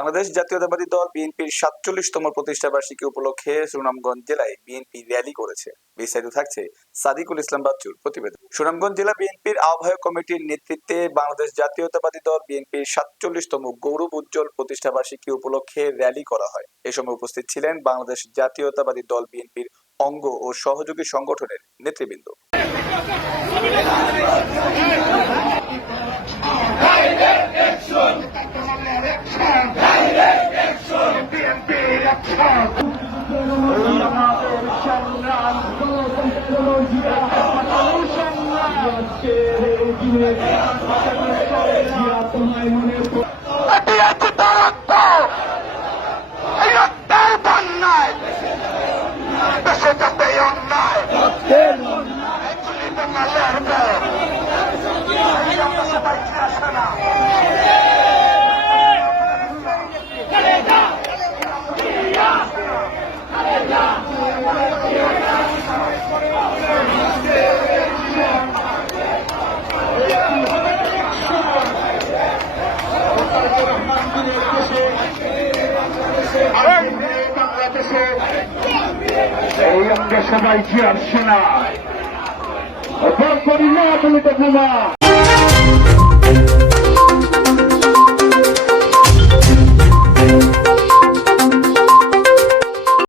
বাংলাদেশ জাতীয়তাবাদী দল বিএনপির সাতচল্লিশতম প্রতিষ্ঠা বার্ষিকী উপলক্ষে সুনামগঞ্জ জেলায় বিএনপি র্যালি করেছে বিস্তারিত থাকছে সাদিকুল ইসলাম বাচ্চুর প্রতিবেদন সুনামগঞ্জ জেলা বিএনপির আহ্বায়ক কমিটির নেতৃত্বে বাংলাদেশ জাতীয়তাবাদী দল বিএনপির সাতচল্লিশতম গৌরব উজ্জ্বল প্রতিষ্ঠা বার্ষিকী উপলক্ষে র্যালি করা হয় এ সময় উপস্থিত ছিলেন বাংলাদেশ জাতীয়তাবাদী দল বিএনপির অঙ্গ ও সহযোগী সংগঠনের নেতৃবৃন্দ এটি আছে তার রক্ত এই রক্তের বন্যায় দেশে যাতে অন্যায় রয়েছে এই অঙ্গে সবাই জিয়ার সেনা করি না তুমি তো